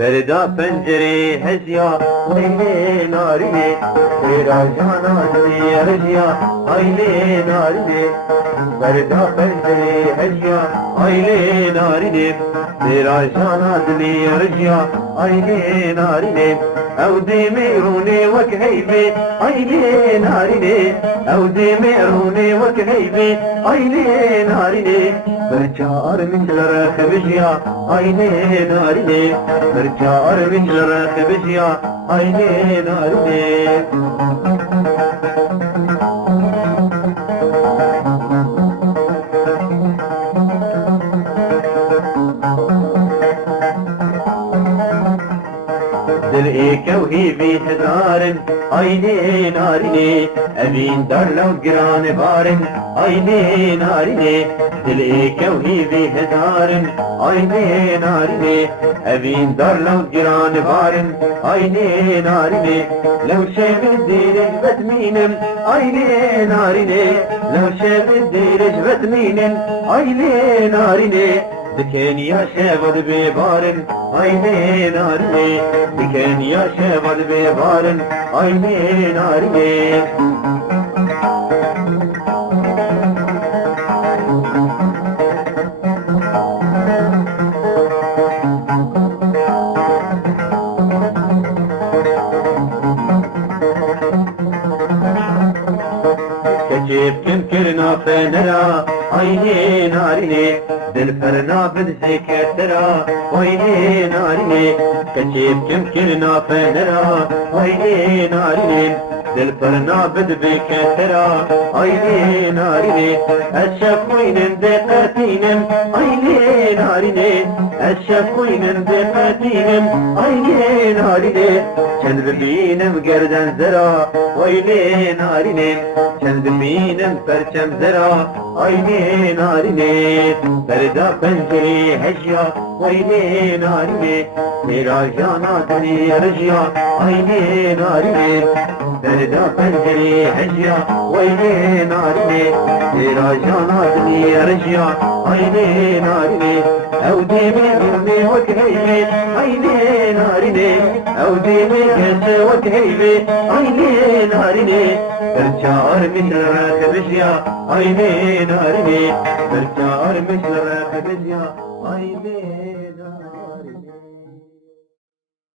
Perda pencere hezya Aile narine Tera jana diye hezya Aile narine Perda pencere hezya Aile narine Tera jana diye hezya Aile narine Evde meyrune vak heybe Aile narine Evde meyrune vak heybe Aile narine Berçar minçlere khebişya Aile narine Berçar minçlere khebişya Aile narine دل ایکوهی بی هزارن آینه نارینه امین در لو گران بارن آینه نارینه دل ایکوهی بی هزارن آینه نارینه امین در لو گران بارن آینه نارینه لو شب دیرش بتمینم آینه نارینه لو شب دیرش بتمینم آینه نارینه دكان يا شباب ببارن عيني نارني دكان يا شباب ببارن عيني نارني كيف تنكرنا فنرى عيني نارني دل فرنا بدزك ترى عيني نارني كيف تنكرنا فنرى عيني نارني دل فرنا بدبك ترى عيني نارني الشفوين دقاتينم عيني نارني الشفوين دقاتينم عيني نارني چند ببینم گردن زرا عيني نارني چند ببینم پرچم زرا عيني نارني دردا پنجری هجیا عيني نارني میرا جانا دنی رجیا عيني نارني دردا پنجری هجیا عيني نارني میرا جانا دنی رجیا عيني نارني او ديمي مني وكهيبي عيني نارني او ديمي كنت وكهيبي عيني نارني برچار مثل راكبشيا عيني نارني برچار مثل راكبشيا عيني